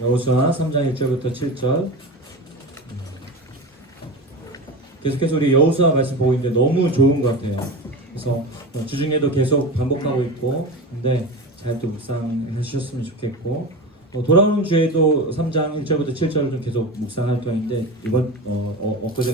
여호수아 3장 1절부터 7절. 계속해서 우리 여호수아 말씀 보고 있는데 너무 좋은 것 같아요. 그래서 주중에도 계속 반복하고 있고, 근데 잘 또 묵상하셨으면 좋겠고, 돌아오는 주에도 3장 1절부터 7절을 좀 계속 묵상할 터인데, 이번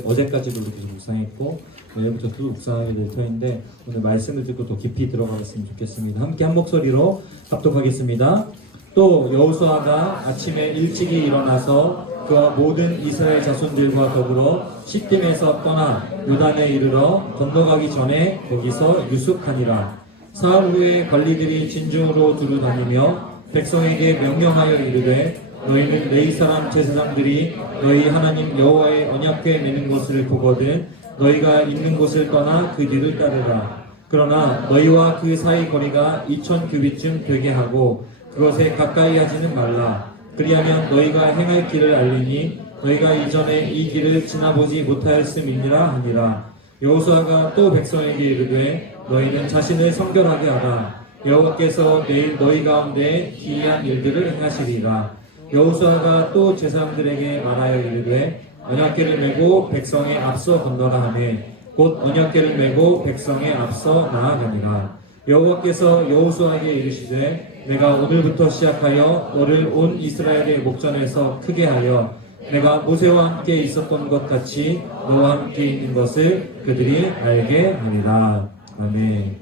어제까지도 계속 묵상했고, 내일부터 또 묵상하게 될 터인데, 오늘 말씀을 듣고 더 깊이 들어가봤으면 좋겠습니다. 함께 한 목소리로 합독하겠습니다. 또 여호수아가 아침에 일찍이 일어나서 그와 모든 이스라엘 자손들과 더불어 시딤에서 떠나 요단에 이르러 건너가기 전에 거기서 유숙하니라. 사흘 후에 관리들이 진중으로 두루 다니며 백성에게 명령하여 이르되 너희는 레위 사람 제사장들이 너희 하나님 여호와의 언약궤 매는 것을 보거든 너희가 있는 곳을 떠나 그 뒤를 따르라. 그러나 너희와 그 사이 거리가 2000규빗쯤 되게 하고 그것에 가까이 하지는 말라. 그리하면 너희가 행할 길을 알리니 너희가 이전에 이 길을 지나보지 못하였음이니라 하니라. 여호수아가 또 백성에게 이르되 너희는 자신을 성결하게 하라. 여호와께서 내일 너희 가운데 기이한 일들을 행하시리라. 여호수아가 또 제사장들에게 말하여 이르되 언약궤를 메고 백성에 앞서 건너라 하매 곧 언약궤를 메고 백성에 앞서 나아가니라. 여호와께서 여호수아에게 이르시되 내가 오늘부터 시작하여 너를 온 이스라엘의 목전에서 크게 하여 내가 모세와 함께 있었던 것 같이 너와 함께 있는 것을 그들이 알게 하리라. 아멘.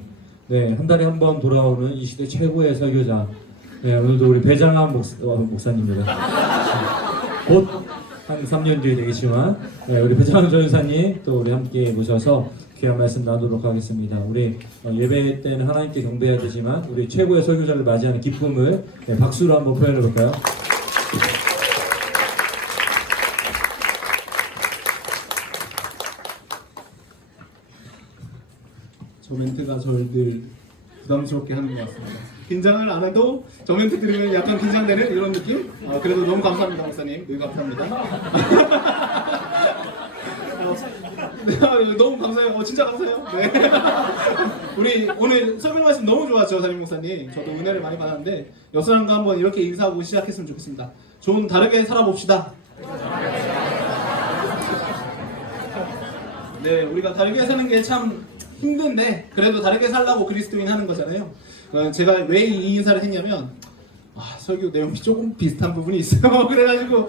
네, 한 달에 한 번 돌아오는 이 시대 최고의 설교자. 네, 오늘도 우리 배장한 목사님입니다. 곧 한 3년 뒤에 되겠지만, 네, 우리 배장한 전사님 또 우리 함께 모셔서 귀한 말씀 나누도록 하겠습니다. 우리 예배 때는 하나님께 경배해야 되지만 우리 최고의 설교자를 맞이하는 기쁨을 박수로 한번 표현해 볼까요? 저 멘트가 저를 늘 부담스럽게 하는 것 같습니다. 긴장을 안 해도 저 멘트 들으면 약간 긴장되는 이런 느낌? 그래도 너무 감사합니다, 목사님. 늘 감사합니다. 너무 감사해요. 진짜 감사해요. 네. 우리 오늘 설교 말씀 너무 좋았죠, 담임 목사님. 저도 은혜를 많이 받았는데 여사람과 한번 이렇게 인사하고 시작했으면 좋겠습니다. 좀 다르게 살아봅시다. 네, 우리가 다르게 사는 게 참 힘든데 그래도 다르게 살라고 그리스도인 하는 거잖아요. 제가 왜 이 인사를 했냐면 설교 내용이 조금 비슷한 부분이 있어요. 그래가지고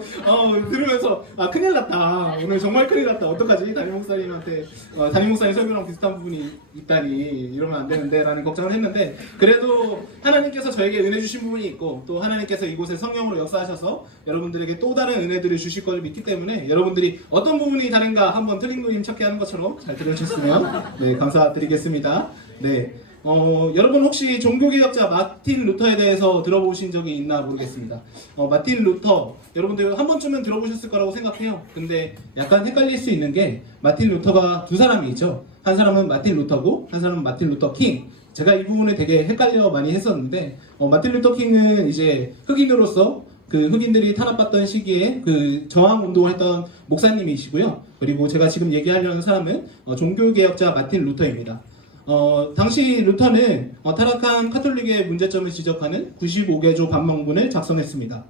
들으면서 큰일 났다. 오늘 정말 큰일 났다. 어떡하지? 담임 목사님한테 담임 목사님 설교랑 비슷한 부분이 있다니 이러면 안 되는데 라는 걱정을 했는데 그래도 하나님께서 저에게 은혜 주신 부분이 있고 또 하나님께서 이곳에 성령으로 역사하셔서 여러분들에게 또 다른 은혜들을 주실 것을 믿기 때문에 여러분들이 어떤 부분이 다른가 한번 틀린 그림 찾기 하는 것처럼 잘 들어주셨으면 네, 감사드리겠습니다. 네. 여러분 혹시 종교개혁자 마틴 루터에 대해서 들어보신 적이 있나 모르겠습니다. 마틴 루터 여러분들 한 번쯤은 들어보셨을 거라고 생각해요. 근데 약간 헷갈릴 수 있는 게 마틴 루터가 두 사람이 있죠. 한 사람은 마틴 루터고 한 사람은 마틴 루터 킹. 제가 이 부분에 되게 헷갈려 많이 했었는데 마틴 루터 킹은 이제 흑인으로서 그 흑인들이 탄압받던 시기에 그 저항 운동을 했던 목사님이시고요. 그리고 제가 지금 얘기하려는 사람은 종교개혁자 마틴 루터입니다. 당시 루터는 타락한 카톨릭의 문제점을 지적하는 95개조 반문문을 작성했습니다.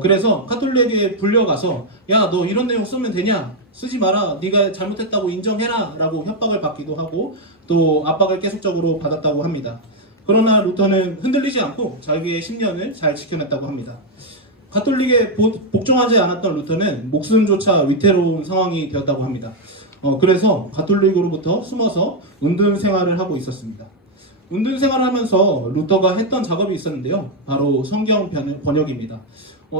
그래서 카톨릭에 불려가서 야, 너 이런 내용 쓰면 되냐? 쓰지 마라. 네가 잘못했다고 인정해라. 라고 협박을 받기도 하고 또 압박을 계속적으로 받았다고 합니다. 그러나 루터는 흔들리지 않고 자기의 신념을 잘 지켜냈다고 합니다. 카톨릭에 복종하지 않았던 루터는 목숨조차 위태로운 상황이 되었다고 합니다. 그래서 가톨릭으로부터 숨어서 운동 생활을 하고 있었습니다. 운동 생활을 하면서 루터가 했던 작업이 있었는데요. 바로 성경 번역입니다.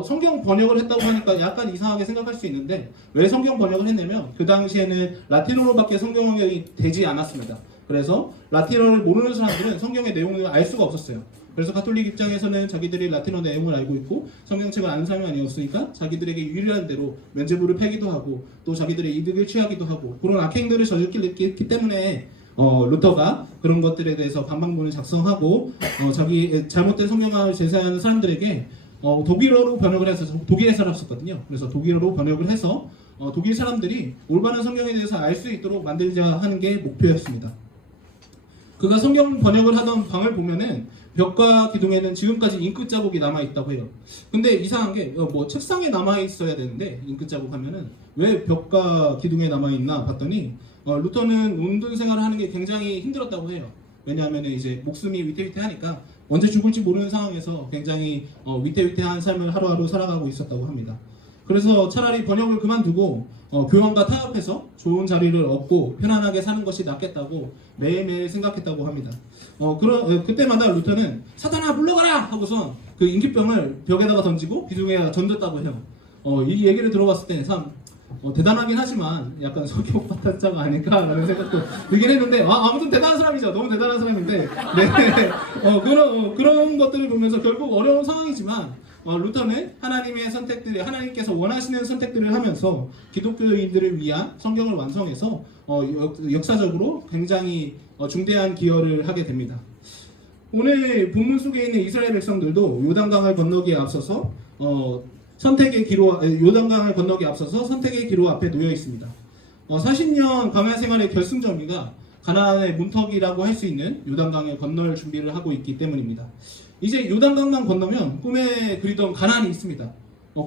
성경 번역을 했다고 하니까 약간 이상하게 생각할 수 있는데 왜 성경 번역을 했냐면 그 당시에는 라틴어로밖에 성경 번역이 되지 않았습니다. 그래서 라틴어를 모르는 사람들은 성경의 내용을 알 수가 없었어요. 그래서 가톨릭 입장에서는 자기들이 라틴어 내용을 알고 있고 성경책을 아는 사람이 아니었으니까 자기들에게 유리한 대로 면죄부를 패기도 하고 또 자기들의 이득을 취하기도 하고 그런 악행들을 저질렀기 때문에 루터가 그런 것들에 대해서 반박문을 작성하고 자기 잘못된 성경을 제사하는 사람들에게 독일어로 번역을 해서 독일에 살았었거든요. 그래서 독일어로 번역을 해서 독일 사람들이 올바른 성경에 대해서 알 수 있도록 만들자 하는 게 목표였습니다. 그가 성경 번역을 하던 방을 보면은 벽과 기둥에는 지금까지 잉크 자국이 남아 있다고 해요. 근데 이상한 게 뭐 책상에 남아 있어야 되는데 잉크 자국 하면은 왜 벽과 기둥에 남아 있나 봤더니 루터는 운동 생활을 하는 게 굉장히 힘들었다고 해요. 왜냐하면 이제 목숨이 위태위태하니까 언제 죽을지 모르는 상황에서 굉장히 위태위태한 삶을 하루하루 살아가고 있었다고 합니다. 그래서 차라리 번역을 그만두고 교황과 타협해서 좋은 자리를 얻고 편안하게 사는 것이 낫겠다고 매일매일 생각했다고 합니다. 그때마다 루터는 사탄아 물러가라 하고선 그 인기병을 벽에다가 던지고 기둥에다가 던졌다고 해요. 이 얘기를 들어봤을 때는 참 대단하긴 하지만 약간 성격 파탄자가 아닐까라는 생각도 들긴 했는데 아무튼 대단한 사람이죠. 너무 대단한 사람인데 네. 그런 것들을 보면서 결국 어려운 상황이지만 루터는 하나님께서 원하시는 선택들을 하면서 기독교인들을 위한 성경을 완성해서 역사적으로 굉장히 중대한 기여를 하게 됩니다. 오늘 본문 속에 있는 이스라엘 백성들도 요단강을 건너기에 앞서서 요단강을 건너기에 앞서서 선택의 기로 앞에 놓여 있습니다. 40년 광야 생활의 결승점이가 가나안의 문턱이라고 할 수 있는 요단강을 건널 준비를 하고 있기 때문입니다. 이제 요단강만 건너면 꿈에 그리던 가나안이 있습니다.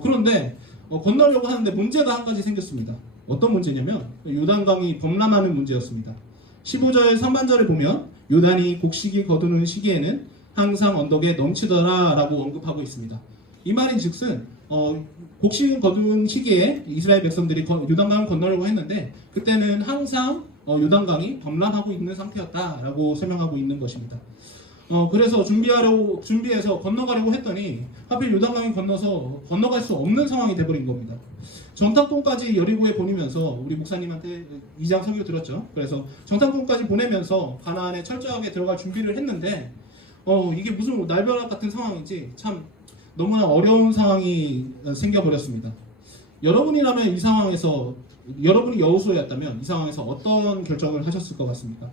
그런데 건너려고 하는데 문제가 한 가지 생겼습니다. 어떤 문제냐면 요단강이 범람하는 문제였습니다. 15절 상반절을 보면 요단이 곡식이 거두는 시기에는 항상 언덕에 넘치더라 라고 언급하고 있습니다. 이 말인 즉슨 곡식을 거둔 시기에 이스라엘 백성들이 요단강을 건너려고 했는데 그때는 항상 요단강이 범람하고 있는 상태였다라고 설명하고 있는 것입니다. 그래서 준비해서 건너가려고 했더니 하필 요단강이 건너갈 수 없는 상황이 돼버린 겁니다. 정탐꾼까지 여리고에 보내면서 우리 목사님한테 2장 설교 들었죠. 그래서 정탐꾼까지 보내면서 가나안에 철저하게 들어갈 준비를 했는데 이게 무슨 날벼락 같은 상황인지 참 너무나 어려운 상황이 생겨버렸습니다. 여러분이라면 이 상황에서 여러분이 여호수아였다면 이 상황에서 어떤 결정을 하셨을 것 같습니까?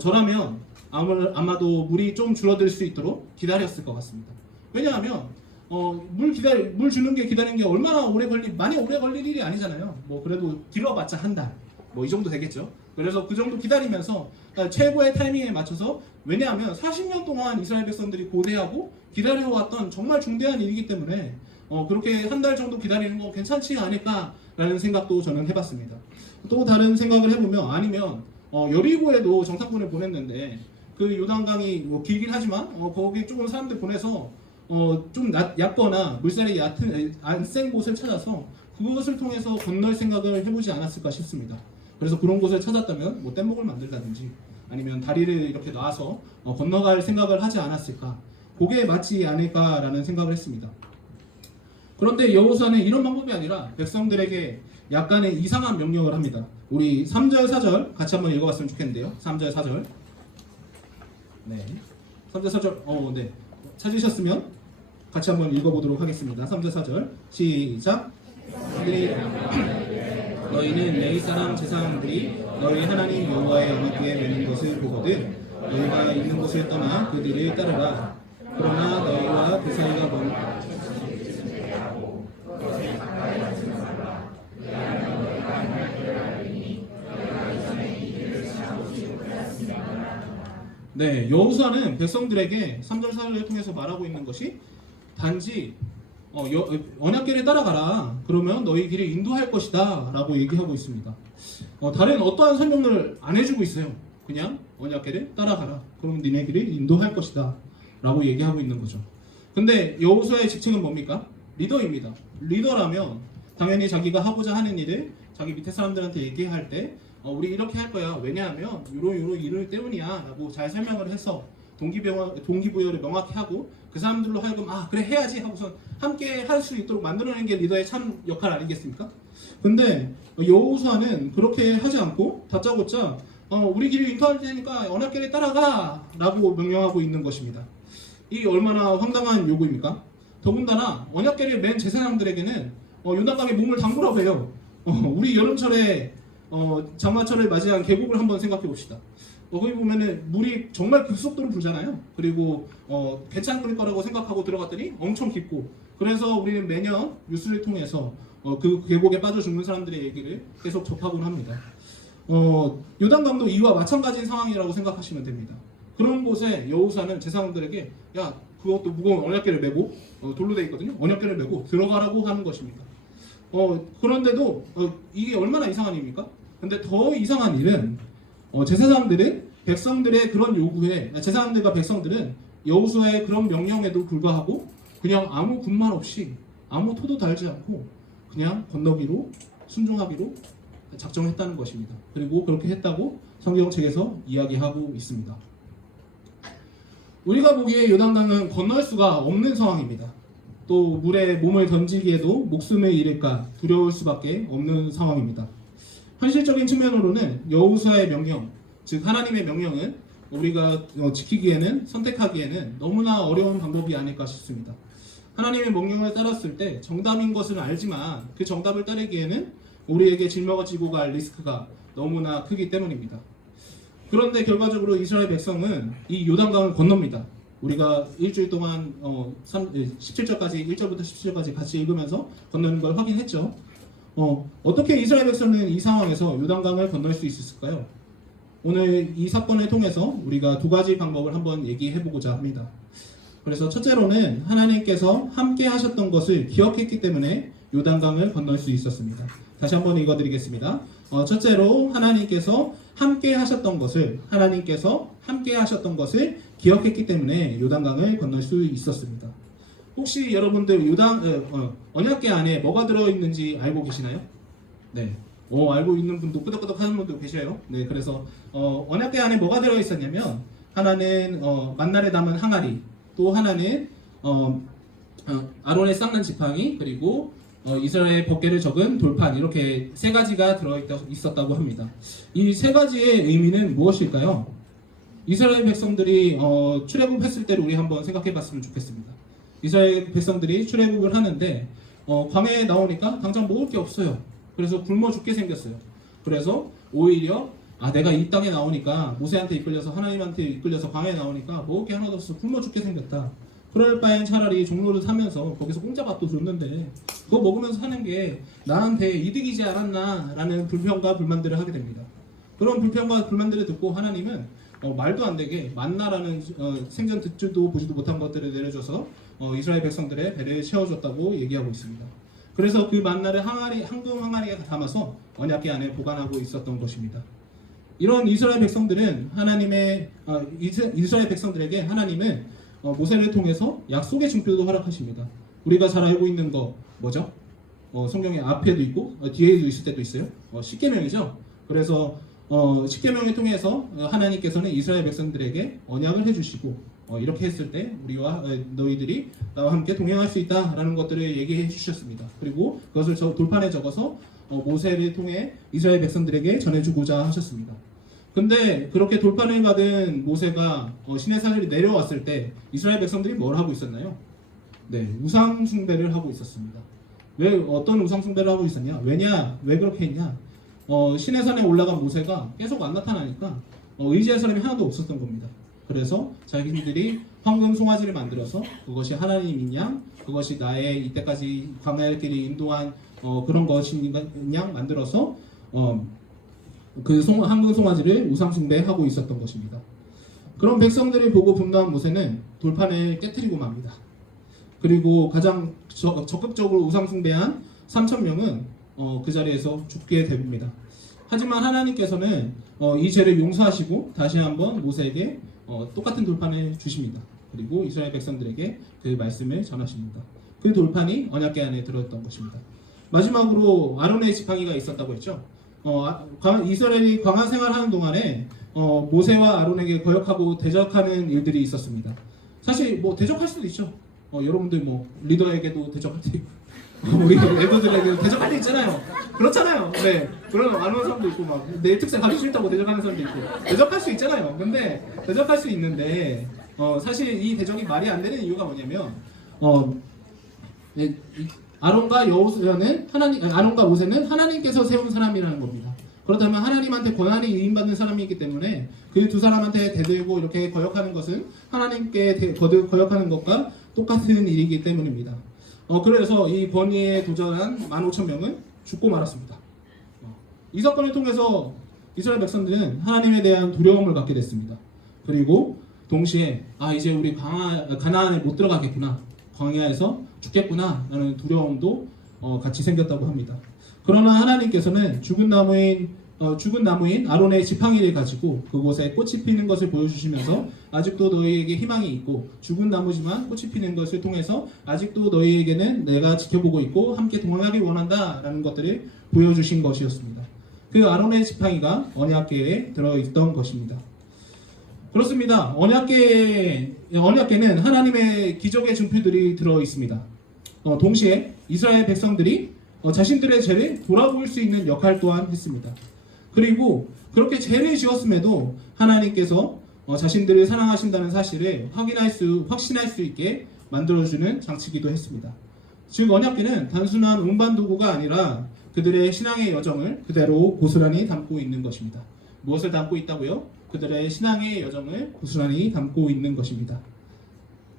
저라면 아마도 물이 좀 줄어들 수 있도록 기다렸을 것 같습니다. 왜냐하면 물 주는 게 기다리는 게 얼마나 많이 오래 걸릴 일이 아니잖아요. 그래도 길어봤자 한 달, 이 정도 되겠죠. 그래서 그 정도 기다리면서 최고의 타이밍에 맞춰서 왜냐하면 40년 동안 이스라엘 백성들이 고대하고 기다려왔던 정말 중대한 일이기 때문에 그렇게 한 달 정도 기다리는 거 괜찮지 않을까라는 생각도 저는 해봤습니다. 또 다른 생각을 해보면 아니면 여리고에도 정탐꾼을 보냈는데 그 요단강이 길긴 하지만 거기 조금 사람들 보내서 좀 얕거나 물살이 안 센 곳을 찾아서 그것을 통해서 건널 생각을 해보지 않았을까 싶습니다. 그래서 그런 곳을 찾았다면 뗏목을 만들다든지 아니면 다리를 이렇게 놔서 건너갈 생각을 하지 않았을까, 그게 맞지 않을까라는 생각을 했습니다. 그런데 여호수아는 이런 방법이 아니라 백성들에게 약간의 이상한 명령을 합니다. 우리 3절 4절 같이 한번 읽어봤으면 좋겠는데요. 3절 4절. 네. 3절 4절. 네. 찾으셨으면 같이 한번 읽어보도록 하겠습니다. 3절 4절 시작. 너희는 레위 사람 제사장들이 너희 하나님 여호와의 언약궤에 매는 것을 보거든 너희가 있는 곳을 떠나 그들을 따르라. 그러나 너희와 그 사이가 먼 네, 여호수아는 백성들에게 3절 4절을 통해서 말하고 있는 것이 단지 언약궤를 따라가라. 그러면 너희 길을 인도할 것이다 라고 얘기하고 있습니다. 다른 어떠한 설명을 안 해주고 있어요. 그냥 언약궤를 따라가라. 그러면 니네 길을 인도할 것이다 라고 얘기하고 있는 거죠. 근데 여호수아의 직책은 뭡니까? 리더입니다. 리더라면 당연히 자기가 하고자 하는 일을 자기 밑에 사람들한테 얘기할 때 우리 이렇게 할 거야. 왜냐하면 요런 이유 때문이야 라고 잘 설명을 해서 동기부여를 명확히 하고 그 사람들로 하여금 그래 해야지 하고서 함께 할 수 있도록 만들어내는 게 리더의 참 역할 아니겠습니까? 근데 여호수아는 그렇게 하지 않고 다짜고짜 우리 길을 인도할 테니까 언약궤를 따라가 라고 명령하고 있는 것입니다. 이 얼마나 황당한 요구입니까? 더군다나 언약궤를 맨 제사장들에게는 요단강에 몸을 담그라고 해요. 우리 여름철에 장마철을 맞이한 계곡을 한번 생각해 봅시다. 거기 보면은 물이 정말 급속도로 불잖아요. 그리고 괜찮을 거라고 생각하고 들어갔더니 엄청 깊고, 그래서 우리는 매년 뉴스를 통해서 그 계곡에 빠져 죽는 사람들의 얘기를 계속 접하곤 합니다. 요단강도 이와 마찬가지인 상황이라고 생각하시면 됩니다. 그런 곳에 여호수아는 제사장들에게 야 그것도 무거운 언약궤를 메고 돌로 돼 있거든요. 언약궤를 메고 들어가라고 하는 것입니다. 그런데도 이게 얼마나 이상한 일입니까? 근데 더 이상한 일은 제사장들은 백성들의 그런 요구에 제사장들과 백성들은 여호수아의 그런 명령에도 불구하고 그냥 아무 군말 없이 아무 토도 달지 않고 그냥 건너기로 순종하기로 작정했다는 것입니다. 그리고 그렇게 했다고 성경책에서 이야기하고 있습니다. 우리가 보기에 요단강은 건널 수가 없는 상황입니다. 또 물에 몸을 던지기에도 목숨을 잃을까 두려울 수밖에 없는 상황입니다. 현실적인 측면으로는 여호수아의 명령, 즉 하나님의 명령은 우리가 지키기에는 선택하기에는 너무나 어려운 방법이 아닐까 싶습니다. 하나님의 명령을 따랐을 때 정답인 것은 알지만 그 정답을 따르기에는 우리에게 짊어지고 갈 리스크가 너무나 크기 때문입니다. 그런데 결과적으로 이스라엘 백성은 이 요단강을 건넙니다. 우리가 일주일 동안 17절까지 1절부터 17절까지 같이 읽으면서 건너는 걸 확인했죠. 어떻게 이스라엘 백성은 이 상황에서 요단강을 건널 수 있었을까요? 오늘 이 사건을 통해서 우리가 두 가지 방법을 한번 얘기해보고자 합니다. 그래서 첫째로는 하나님께서 함께 하셨던 것을 기억했기 때문에 요단강을 건널 수 있었습니다. 다시 한번 읽어드리겠습니다. 첫째로 하나님께서 함께 하셨던 것을 기억했기 때문에 요단강을 건널 수 있었습니다. 혹시 여러분들 언약궤 안에 뭐가 들어있는지 알고 계시나요? 네. 알고 있는 분도 끄덕끄덕 하는 분도 계셔요. 네, 그래서 언약궤 안에 뭐가 들어있었냐면 하나는 만나를 담은 항아리, 또 하나는 아론의 쌍난 지팡이, 그리고 이스라엘 법궤를 적은 돌판, 이렇게 세 가지가 들어있었다고 합니다. 이 세 가지의 의미는 무엇일까요? 이스라엘 백성들이 출애굽했을 때를 우리 한번 생각해봤으면 좋겠습니다. 이스라엘 백성들이 출애굽을 하는데 광야에 나오니까 당장 먹을 게 없어요. 그래서 굶어 죽게 생겼어요. 그래서 오히려 내가 이 땅에 나오니까 모세한테 이끌려서 하나님한테 이끌려서 광야에 나오니까 먹을 게 하나도 없어 굶어 죽게 생겼다. 그럴 바엔 차라리 종로를 사면서 거기서 공짜밥도 줬는데 그거 먹으면서 사는 게 나한테 이득이지 않았나 라는 불평과 불만들을 하게 됩니다. 그런 불평과 불만들을 듣고 하나님은 말도 안 되게 만나라는 생전 듣지도 보지도 못한 것들을 내려줘서 이스라엘 백성들의 배를 채워줬다고 얘기하고 있습니다. 그래서 그 만나를 황금 항아리에 담아서 언약궤 안에 보관하고 있었던 것입니다. 이런 이스라엘 백성들은 이스라엘 백성들에게 하나님은 모세를 통해서 약속의 증표도 허락하십니다. 우리가 잘 알고 있는 거 뭐죠? 성경의 앞에도 있고 뒤에도 있을 때도 있어요. 십계명이죠. 그래서 십계명을 통해서 하나님께서는 이스라엘 백성들에게 언약을 해주시고 이렇게 했을 때 우리와 너희들이 나와 함께 동행할 수 있다라는 것들을 얘기해 주셨습니다. 그리고 그것을 돌판에 적어서 모세를 통해 이스라엘 백성들에게 전해주고자 하셨습니다. 근데 그렇게 돌판을 받은 모세가 시내산을 내려왔을 때 이스라엘 백성들이 뭘 하고 있었나요? 네, 우상 숭배를 하고 있었습니다. 왜 어떤 우상 숭배를 하고 있었냐? 왜 그렇게 했냐? 시내산에 올라간 모세가 계속 안 나타나니까 의지할 사람이 하나도 없었던 겁니다. 그래서 자기들이 황금 송아지를 만들어서 그것이 하나님인 양, 그것이 나의 이때까지 광야의 길이 인도한 그런 것인 양 만들어서 그 황금 송아지를 우상 숭배하고 있었던 것입니다. 그런 백성들을 보고 분노한 모세는 돌판을 깨트리고 맙니다. 그리고 가장 적극적으로 우상 숭배한 3,000명은 그 자리에서 죽게 됩니다. 하지만 하나님께서는 이 죄를 용서하시고 다시 한번 모세에게 똑같은 돌판을 주십니다. 그리고 이스라엘 백성들에게 그 말씀을 전하십니다. 그 돌판이 언약궤 안에 들어있던 것입니다. 마지막으로 아론의 지팡이가 있었다고 했죠. 이스라엘이 광야 생활하는 동안에 모세와 아론에게 거역하고 대적하는 일들이 있었습니다. 사실 대적할 수도 있죠. 여러분들 리더에게도 대적할 때 있고 우리 애들에게도 대적할 때 있잖아요. 그렇잖아요. 네, 그런 많은 사람도 있고 내 특색 가르치고 싶다고 대적하는 사람도 있고 대적할 수 있잖아요. 근데 대적할 수 있는데 사실 이 대적이 말이 안 되는 이유가 뭐냐면 아론과 모세는 하나님께서 세운 사람이라는 겁니다. 그렇다면 하나님한테 권한이 위임받는 사람이기 때문에 그 두 사람한테 대들고 이렇게 거역하는 것은 하나님께 거역하는 것과 똑같은 일이기 때문입니다. 그래서 이 권위에 도전한 15,000명은 죽고 말았습니다. 이 사건을 통해서 이스라엘 백성들은 하나님에 대한 두려움을 갖게 됐습니다. 그리고 동시에 이제 우리 가나안에 못 들어가겠구나, 광야에서 죽겠구나 라는 두려움도 같이 생겼다고 합니다. 그러나 하나님께서는 죽은 나무인 아론의 지팡이를 가지고 그곳에 꽃이 피는 것을 보여주시면서 아직도 너희에게 희망이 있고, 죽은 나무지만 꽃이 피는 것을 통해서 아직도 너희에게는 내가 지켜보고 있고 함께 동행하길 원한다 라는 것들을 보여주신 것이었습니다. 그 아론의 지팡이가 언약궤에 들어있던 것입니다. 그렇습니다. 언약궤는 하나님의 기적의 증표들이 들어있습니다. 동시에 이스라엘 백성들이 자신들의 죄를 돌아볼 수 있는 역할 또한 했습니다. 그리고 그렇게 죄를 지었음에도 하나님께서 자신들을 사랑하신다는 사실을 확신할 수 있게 만들어주는 장치기도 했습니다. 즉 언약궤는 단순한 운반 도구가 아니라 그들의 신앙의 여정을 그대로 고스란히 담고 있는 것입니다. 무엇을 담고 있다고요? 그들의 신앙의 여정을 고스란히 담고 있는 것입니다.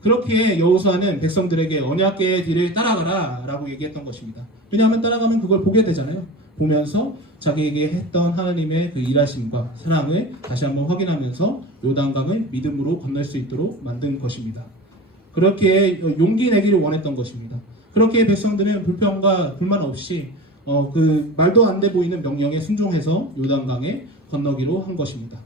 그렇기에 여호수아는 백성들에게 언약궤의 뒤를 따라가라 라고 얘기했던 것입니다. 왜냐하면 따라가면 그걸 보게 되잖아요. 보면서 자기에게 했던 하나님의 그 일하심과 사랑을 다시 한번 확인하면서 요단강을 믿음으로 건널 수 있도록 만든 것입니다. 그렇게 용기 내기를 원했던 것입니다. 그렇게 백성들은 불평과 불만 없이 그 말도 안 돼 보이는 명령에 순종해서 요단강에 건너기로 한 것입니다.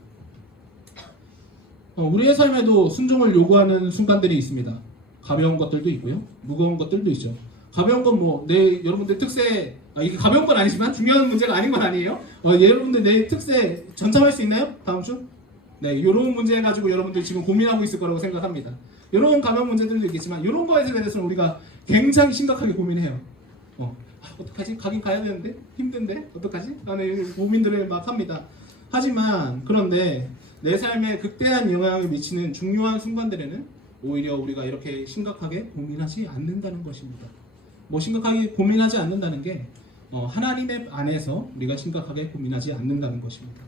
우리의 삶에도 순종을 요구하는 순간들이 있습니다. 가벼운 것들도 있고요, 무거운 것들도 있죠. 가벼운 건 여러분들 특세, 이게 가벼운 건 아니지만 중요한 문제가 아닌 건 아니에요. 여러분들 내 특세 전참할 수 있나요? 다음 주? 네, 이런 문제 가지고 여러분들 지금 고민하고 있을 거라고 생각합니다. 이런 가벼운 문제들도 있겠지만 이런 거에 대해서는 우리가 굉장히 심각하게 고민해요. 어떡하지? 가긴 가야 되는데 힘든데 어떡하지? 라는 고민들을 막 합니다. 하지만 그런데 내 삶에 극대한 영향을 미치는 중요한 순간들에는 오히려 우리가 이렇게 심각하게 고민하지 않는다는 것입니다. 심각하게 고민하지 않는다는 게 하나님의 안에서 우리가 심각하게 고민하지 않는다는 것입니다.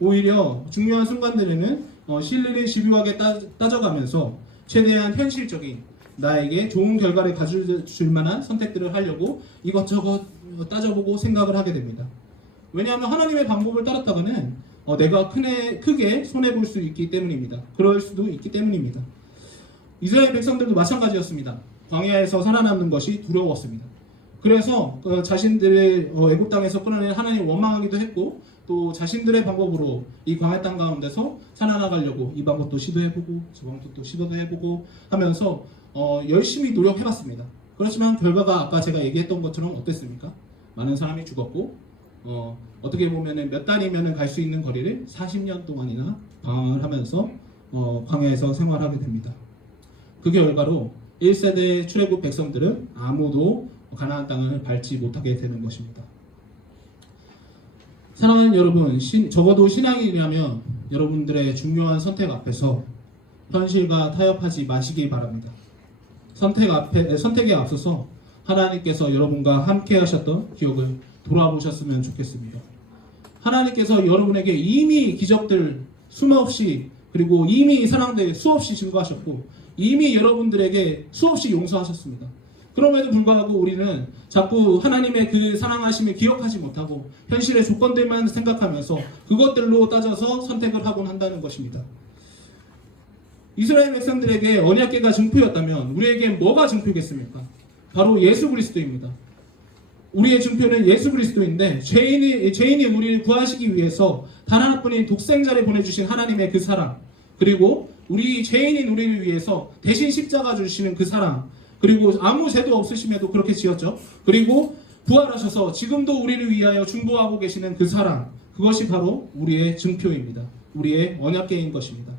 오히려 중요한 순간들에는 실리를 집요하게 따져가면서 최대한 현실적인 나에게 좋은 결과를 가져줄 만한 선택들을 하려고 이것저것 따져보고 생각을 하게 됩니다. 왜냐하면 하나님의 방법을 따랐다가는 내가 크게 손해볼 수 있기 때문입니다. 그럴 수도 있기 때문입니다. 이스라엘 백성들도 마찬가지였습니다. 광야에서 살아남는 것이 두려웠습니다. 그래서 자신들을 애굽 땅에서 끌어낸 하나님 원망하기도 했고, 또 자신들의 방법으로 이 광야 땅 가운데서 살아나가려고 이 방법도 시도해보고 저 방법도 시도해보고 하면서 열심히 노력해봤습니다. 그렇지만 결과가 아까 제가 얘기했던 것처럼 어땠습니까? 많은 사람이 죽었고 어떻게 보면 몇 달이면 갈 수 있는 거리를 40년 동안이나 방황을 하면서 광야에서 생활하게 됩니다. 그 결과로 1세대 출애굽 백성들은 아무도 가나안 땅을 밟지 못하게 되는 것입니다. 사랑하는 여러분, 적어도 신앙이라면 여러분들의 중요한 선택 앞에서 현실과 타협하지 마시기 바랍니다. 선택에 앞서서 하나님께서 여러분과 함께 하셨던 기억을 돌아보셨으면 좋겠습니다. 하나님께서 여러분에게 이미 기적들 수없이, 그리고 이미 사랑들 수없이 증거하셨고 이미 여러분들에게 수없이 용서하셨습니다. 그럼에도 불구하고 우리는 자꾸 하나님의 그 사랑하심을 기억하지 못하고 현실의 조건들만 생각하면서 그것들로 따져서 선택을 하곤 한다는 것입니다. 이스라엘 백성들에게 언약궤가 증표였다면 우리에게 뭐가 증표겠습니까? 바로 예수 그리스도입니다. 우리의 증표는 예수 그리스도인데 죄인이 우리를 구하시기 위해서 단 하나뿐인 독생자를 보내주신 하나님의 그 사랑, 그리고 우리 죄인인 우리를 위해서 대신 십자가 주시는 그 사랑, 그리고 아무 죄도 없으심에도 그렇게 지었죠. 그리고 부활하셔서 지금도 우리를 위하여 중보하고 계시는 그 사랑, 그것이 바로 우리의 증표입니다. 우리의 언약궤인 것입니다.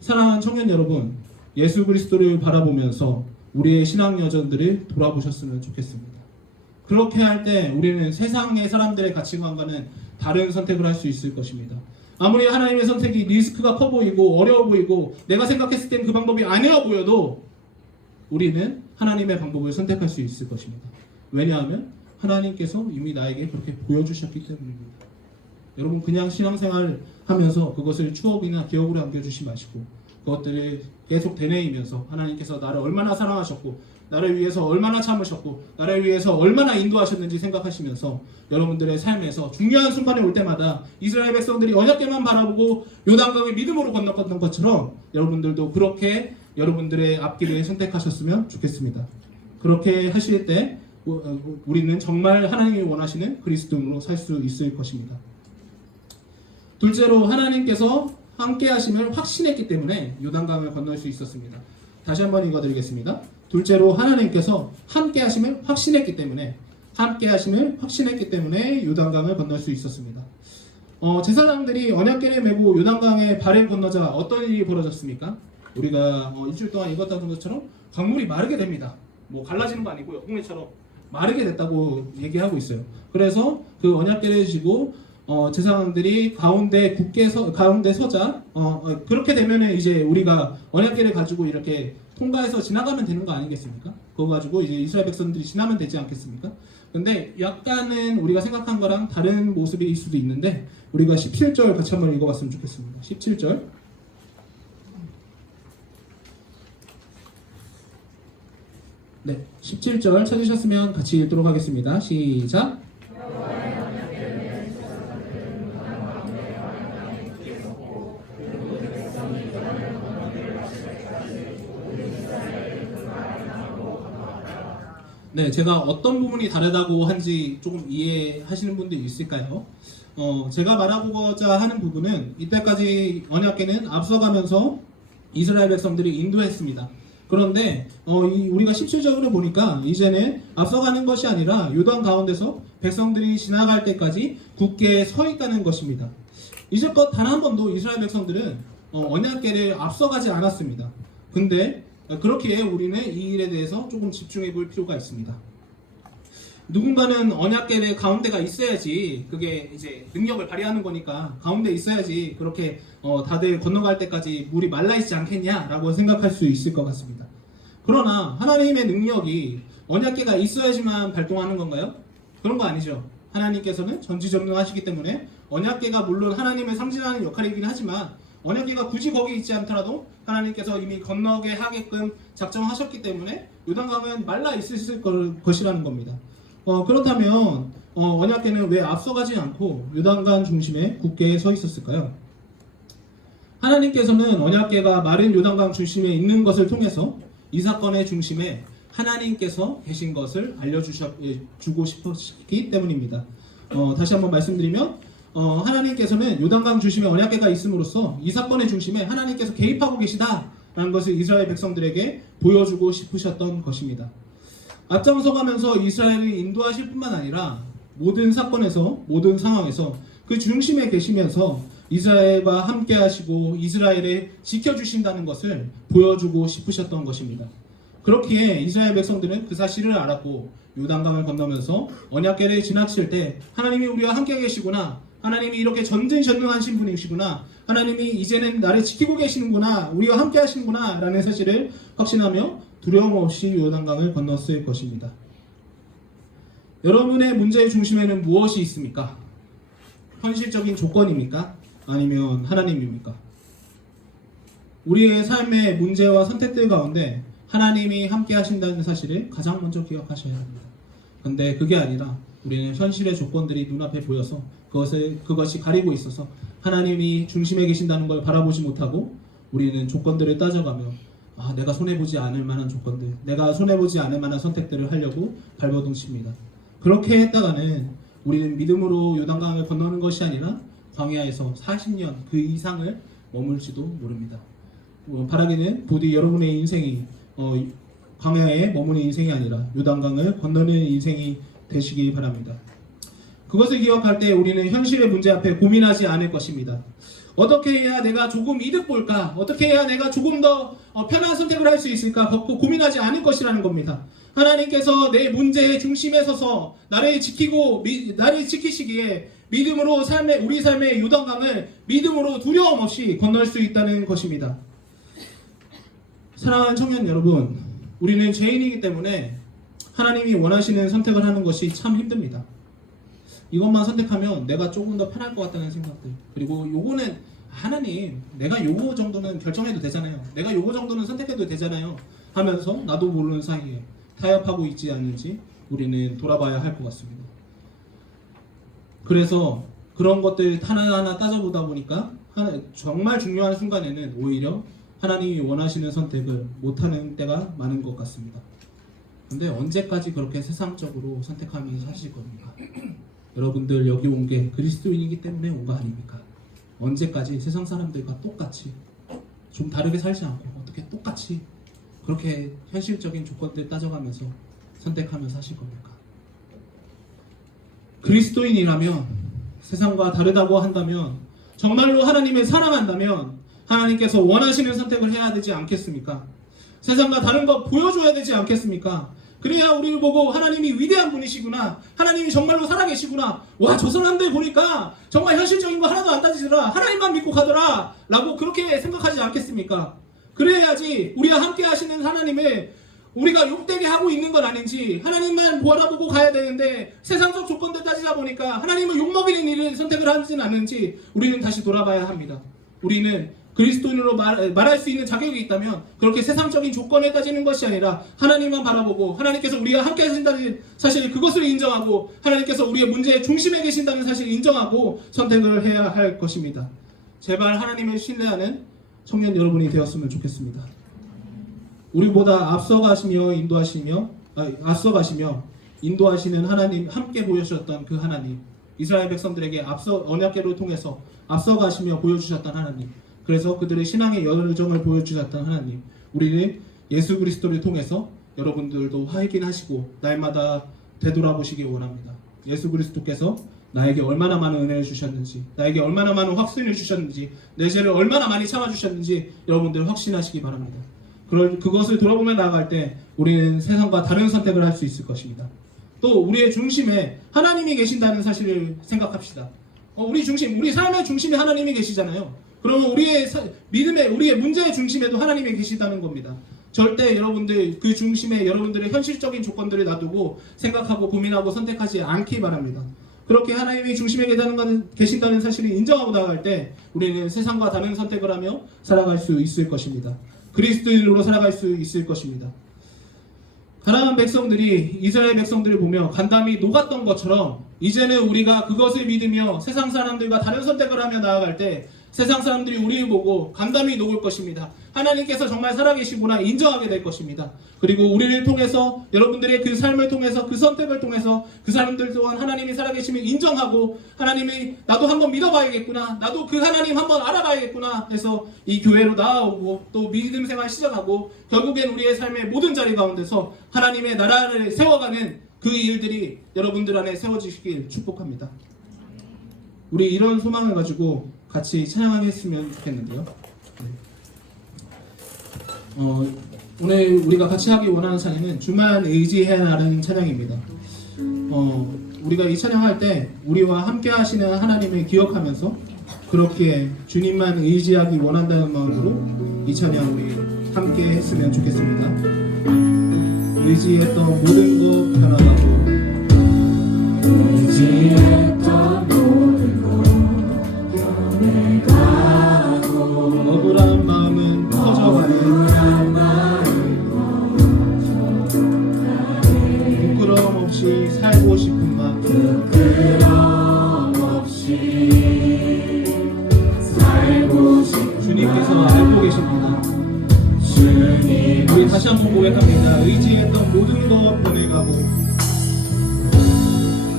사랑하는 청년 여러분, 예수 그리스도를 바라보면서 우리의 신앙 여정들을 돌아보셨으면 좋겠습니다. 그렇게 할 때 우리는 세상의 사람들의 가치관과는 다른 선택을 할 수 있을 것입니다. 아무리 하나님의 선택이 리스크가 커 보이고 어려워 보이고 내가 생각했을 땐 그 방법이 아니어 보여도 우리는 하나님의 방법을 선택할 수 있을 것입니다. 왜냐하면 하나님께서 이미 나에게 그렇게 보여주셨기 때문입니다. 여러분, 그냥 신앙생활 하면서 그것을 추억이나 기억으로 남겨주지 마시고 그것들을 계속 되뇌이면서 하나님께서 나를 얼마나 사랑하셨고 나를 위해서 얼마나 참으셨고 나를 위해서 얼마나 인도하셨는지 생각하시면서 여러분들의 삶에서 중요한 순간에 올 때마다 이스라엘 백성들이 언약궤만 바라보고 요단강을 믿음으로 건넜던 것처럼 여러분들도 그렇게 여러분들의 앞길을 선택하셨으면 좋겠습니다. 그렇게 하실 때 우리는 정말 하나님이 원하시는 그리스도인으로 살 수 있을 것입니다. 둘째로 하나님께서 함께 하심을 확신했기 때문에 요단강을 건널 수 있었습니다. 다시 한번 읽어드리겠습니다. 둘째로 하나님께서 함께 하심을 확신했기 때문에 요단강을 건널 수 있었습니다. 제사장들이 언약궤를 메고 요단강에 발을 건너자 어떤 일이 벌어졌습니까? 우리가 일주일 동안 읽었던 것처럼 강물이 마르게 됩니다. 뭐 갈라지는 거 아니고요. 홍해처럼 마르게 됐다고 얘기하고 있어요. 그래서 그 언약궤를 지고 제사장들이 가운데 서자 그렇게 되면은 이제 우리가 언약궤를 가지고 이렇게 통과해서 지나가면 되는 거 아니겠습니까? 그거 가지고 이제 이스라엘 백성들이 지나면 되지 않겠습니까? 근데 약간은 우리가 생각한 거랑 다른 모습일 수도 있는데 우리가 17절 같이 한번 읽어봤으면 좋겠습니다. 17절. 네, 17절 찾으셨으면 같이 읽도록 하겠습니다. 시작. 네, 제가 어떤 부분이 다르다고 한지 조금 이해하시는 분들이 있을까요? 제가 말하고자 하는 부분은 이때까지 언약궤는 앞서가면서 이스라엘 백성들이 인도했습니다. 그런데 우리가 17절을 보니까 이제는 앞서가는 것이 아니라 요단 가운데서 백성들이 지나갈 때까지 굳게 서 있다는 것입니다. 이제껏 단 한 번도 이스라엘 백성들은 언약궤를 앞서가지 않았습니다. 근데 그렇기에 우리는 이 일에 대해서 조금 집중해 볼 필요가 있습니다. 누군가는 언약궤의 가운데가 있어야지 그게 이제 능력을 발휘하는 거니까 가운데 있어야지 그렇게 다들 건너갈 때까지 물이 말라있지 않겠냐라고 생각할 수 있을 것 같습니다. 그러나 하나님의 능력이 언약궤가 있어야지만 발동하는 건가요? 그런 거 아니죠. 하나님께서는 전지전능하시기 때문에 언약궤가 물론 하나님을 상징하는 역할이긴 하지만 언약궤가 굳이 거기 있지 않더라도 하나님께서 이미 건너게 하게끔 작정하셨기 때문에 요단강은 말라 있을 것이라는 겁니다. 그렇다면 언약궤는 왜 앞서가지 않고 요단강 중심에 굳게 서 있었을까요? 하나님께서는 언약궤가 마른 요단강 중심에 있는 것을 통해서 이 사건의 중심에 하나님께서 계신 것을 알려주고 싶으시기 때문입니다. 다시 한번 말씀드리면 하나님께서는 요단강 중심에 언약궤가 있음으로써 이 사건의 중심에 하나님께서 개입하고 계시다라는 것을 이스라엘 백성들에게 보여주고 싶으셨던 것입니다. 앞장서가면서 이스라엘을 인도하실 뿐만 아니라 모든 사건에서 모든 상황에서 그 중심에 계시면서 이스라엘과 함께 하시고 이스라엘을 지켜주신다는 것을 보여주고 싶으셨던 것입니다. 그렇기에 이스라엘 백성들은 그 사실을 알았고 요단강을 건너면서 언약궤를 지나칠 때 하나님이 우리와 함께 계시구나, 하나님이 이렇게 전지전능하신 분이시구나, 하나님이 이제는 나를 지키고 계시는구나, 우리와 함께 하시는구나 라는 사실을 확신하며 두려움 없이 요단강을 건넜을 것입니다. 여러분의 문제의 중심에는 무엇이 있습니까? 현실적인 조건입니까? 아니면 하나님입니까? 우리의 삶의 문제와 선택들 가운데 하나님이 함께 하신다는 사실을 가장 먼저 기억하셔야 합니다. 근데 그게 아니라 우리는 현실의 조건들이 눈앞에 보여서 그것이 가리고 있어서 하나님이 중심에 계신다는 걸 바라보지 못하고 우리는 조건들을 따져가며 내가 손해보지 않을 만한 조건들, 내가 손해보지 않을 만한 선택들을 하려고 발버둥 칩니다. 그렇게 했다가는 우리는 믿음으로 요단강을 건너는 것이 아니라 광야에서 40년 그 이상을 머물지도 모릅니다. 바라기는 부디 여러분의 인생이 광야에 머무는 인생이 아니라 요단강을 건너는 인생이 되시기 바랍니다. 그것을 기억할 때 우리는 현실의 문제 앞에 고민하지 않을 것입니다. 어떻게 해야 내가 조금 이득 볼까? 어떻게 해야 내가 조금 더 편한 선택을 할 수 있을까? 고민하지 않을 것이라는 겁니다. 하나님께서 내 문제의 중심에 서서 나를 지키시기에 믿음으로 우리 삶의 요단강을 믿음으로 두려움 없이 건널 수 있다는 것입니다. 사랑하는 청년 여러분, 우리는 죄인이기 때문에 하나님이 원하시는 선택을 하는 것이 참 힘듭니다. 이것만 선택하면 내가 조금 더 편할 것 같다는 생각들, 그리고 요거는 하나님 내가 요거 정도는 결정해도 되잖아요. 내가 요거 정도는 선택해도 되잖아요 하면서 나도 모르는 사이에 타협하고 있지 않는지 우리는 돌아봐야 할 것 같습니다. 그래서 그런 것들 하나하나 따져보다 보니까 정말 중요한 순간에는 오히려 하나님이 원하시는 선택을 못하는 때가 많은 것 같습니다. 근데 언제까지 그렇게 세상적으로 선택하면서 사실 겁니까? 여러분들 여기 온 게 그리스도인이기 때문에 온 거 아닙니까? 언제까지 세상 사람들과 똑같이 좀 다르게 살지 않고 어떻게 똑같이 그렇게 현실적인 조건들 따져가면서 선택하면서 사실 겁니까? 그리스도인이라면 세상과 다르다고 한다면 정말로 하나님을 사랑한다면 하나님께서 원하시는 선택을 해야 되지 않겠습니까? 세상과 다른 거 보여줘야 되지 않겠습니까? 그래야 우리를 보고 하나님이 위대한 분이시구나, 하나님이 정말로 살아계시구나, 와 저 사람들 보니까 정말 현실적인 거 하나도 안 따지더라, 하나님만 믿고 가더라 라고 그렇게 생각하지 않겠습니까? 그래야지 우리와 함께 하시는 하나님을 우리가 욕되게 하고 있는 건 아닌지 하나님만 바라보고 가야 되는데 세상적 조건들 따지다 보니까 하나님을 욕먹이는 일을 선택을 하지는 않는지 우리는 다시 돌아봐야 합니다. 우리는 그리스도인으로 말할 수 있는 자격이 있다면 그렇게 세상적인 조건을 따지는 것이 아니라 하나님만 바라보고 하나님께서 우리와 함께 하신다는 사실 그것을 인정하고 하나님께서 우리의 문제의 중심에 계신다는 사실을 인정하고 선택을 해야 할 것입니다. 제발 하나님을 신뢰하는 청년 여러분이 되었으면 좋겠습니다. 우리보다 앞서가시며 인도하시는 하나님, 함께 보여주셨던 그 하나님, 이스라엘 백성들에게 언약궤를 통해서 앞서가시며 보여주셨던 하나님, 그래서 그들의 신앙의 열정을 보여주셨던 하나님, 우리는 예수 그리스도를 통해서 여러분들도 확인하시고 날마다 되돌아보시기 원합니다. 예수 그리스도께서 나에게 얼마나 많은 은혜를 주셨는지, 나에게 얼마나 많은 확신을 주셨는지, 내 죄를 얼마나 많이 참아주셨는지 여러분들 확신하시기 바랍니다. 그것을 돌아보며 나아갈 때 우리는 세상과 다른 선택을 할 수 있을 것입니다. 또 우리의 중심에 하나님이 계신다는 사실을 생각합시다. 우리 삶의 중심에 하나님이 계시잖아요. 그러면 우리의 우리의 문제의 중심에도 하나님이 계시다는 겁니다. 절대 여러분들 그 중심에 여러분들의 현실적인 조건들을 놔두고 생각하고 고민하고 선택하지 않기 바랍니다. 그렇게 하나님이 중심에 계신다는 사실을 인정하고 나아갈 때 우리는 세상과 다른 선택을 하며 살아갈 수 있을 것입니다. 그리스도인으로 살아갈 수 있을 것입니다. 가나안 백성들이 이스라엘 백성들을 보며 간담이 녹았던 것처럼 이제는 우리가 그것을 믿으며 세상 사람들과 다른 선택을 하며 나아갈 때 세상 사람들이 우리를 보고 간담이 녹을 것입니다. 하나님께서 정말 살아계시구나 인정하게 될 것입니다. 그리고 우리를 통해서 여러분들의 그 삶을 통해서 그 선택을 통해서 그 사람들 또한 하나님이 살아계심을 인정하고 하나님이 나도 한번 믿어봐야겠구나, 나도 그 하나님 한번 알아봐야겠구나 해서 이 교회로 나아오고 또 믿음 생활 시작하고 결국엔 우리의 삶의 모든 자리 가운데서 하나님의 나라를 세워가는 그 일들이 여러분들 안에 세워지시길 축복합니다. 우리 이런 소망을 가지고 같이 찬양하겠으면 좋겠는데요. 오늘 우리가 같이 하기 원하는 찬양은 주만 의지해라는 찬양입니다. 우리가 이 찬양할 때 우리와 함께 하시는 하나님을 기억하면서 그렇게 주님만 의지하기 원한다는 마음으로 이 찬양 우리 함께 했으면 좋겠습니다. 의지했던 모든 것 변화가고 의지했던 모든 것 변해가고 억울한 마음은 커져가네. 부끄러움 없이 살고 싶은 마음, 부끄러움 없이 살고 싶은 주님께서 알고 계십니다. 주님 우리 다시 한번 고백합니다. 의지했던 모든 것 변해가고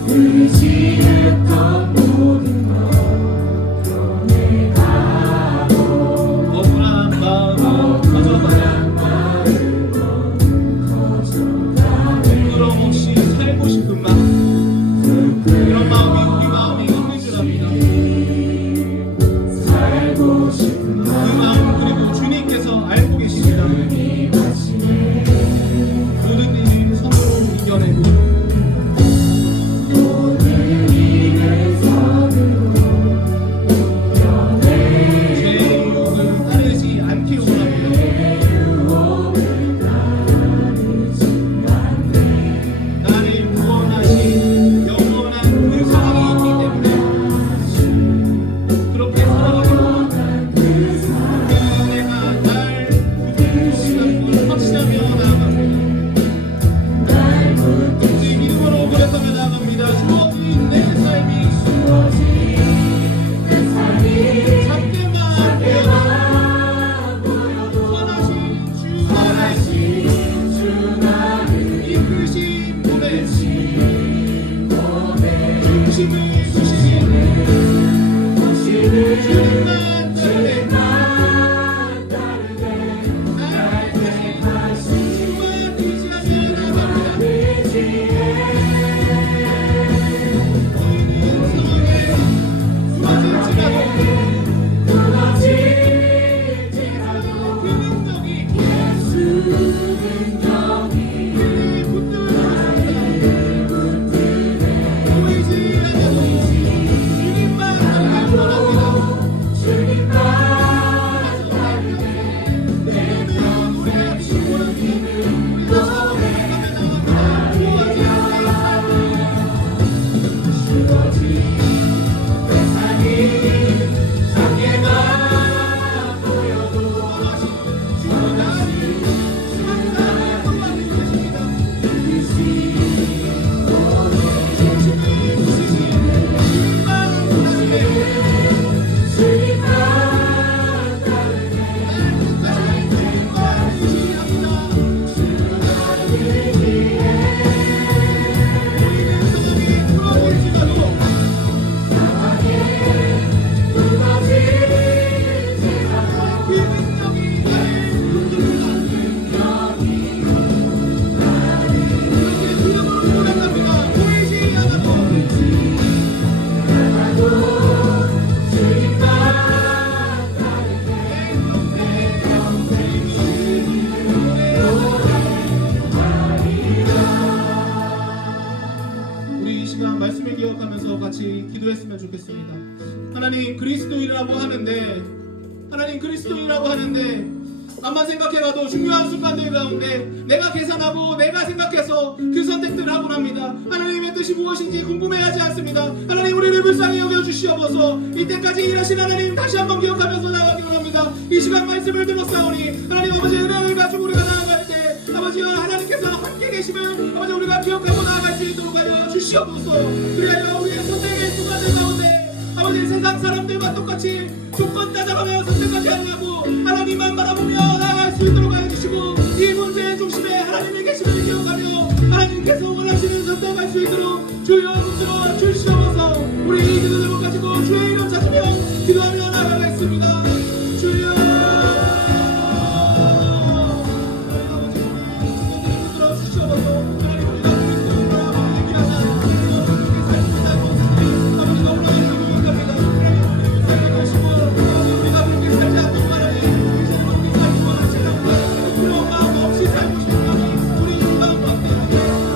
의지했던 모든 것 변해가고 억울한 마음은 커져가네. 부끄러움 없이 살고 싶은 마음, 이런 마음이 우리 마음이 있는 줄 압니다. 살고 싶은 그 마음 그리고 주님께서 알고 계십니다. 모든 일을 선으로 이겨내고 죄의 유혹을 따르지 않기를 원합니다. 나를 구원하신 영원한 그 사랑이 있기 때문에 그렇게 살아가기를 원합니다. 그리스도인이라고 하는데 하나님 그리스도인이라고 하는데 암만 생각해봐도 중요한 순간들 가운데 내가 계산하고 내가 생각해서 그 선택들을 하곤 합니다. 하나님의 뜻이 무엇인지 궁금해하지 않습니다. 하나님 우리를 불쌍히 여겨주시옵소서. 이때까지 일하신 하나님 다시 한번 기억하면서 나아가기를 합니다. 이 시간 말씀을 들었사오니 하나님 아버지 은혜를 가지고 우리가 나아갈 때 아버지와 하나님께서 함께 계심을 아버지 우리가 기억하고 나아갈 수 있도록 하여 주시옵소서. 그리하여 우리의 선택의 순간들 가운데 아버지 세상 사람들과 똑같이 조건 따져가며 선택하지 않냐고 하나님만 바라보며 나아갈 수 있도록 하여 주시고 이 문제의 중심에 하나님이 계심을 기억하며 하나님께서 원하시는 선택할 수 있도록 주여 붙들어 주시옵소서. 우리 이 기도를 가지고 주의 이름 찾으며 기도하며 나아가겠습니다. 주여 아버지 우리 붙들어 주시옵소서. 하나님 우리가 그리스도인과 얘기하나 어떻게 살수 있다고 아버지가 올라가시고 합니다. 하나님 우리를 살게 하시고 우리가 그렇게 살지 않고 하나님 이제는 그렇게 살기 원하시는 그런 마음 없이 살고 싶은 하나님 우리 이 마음 가운데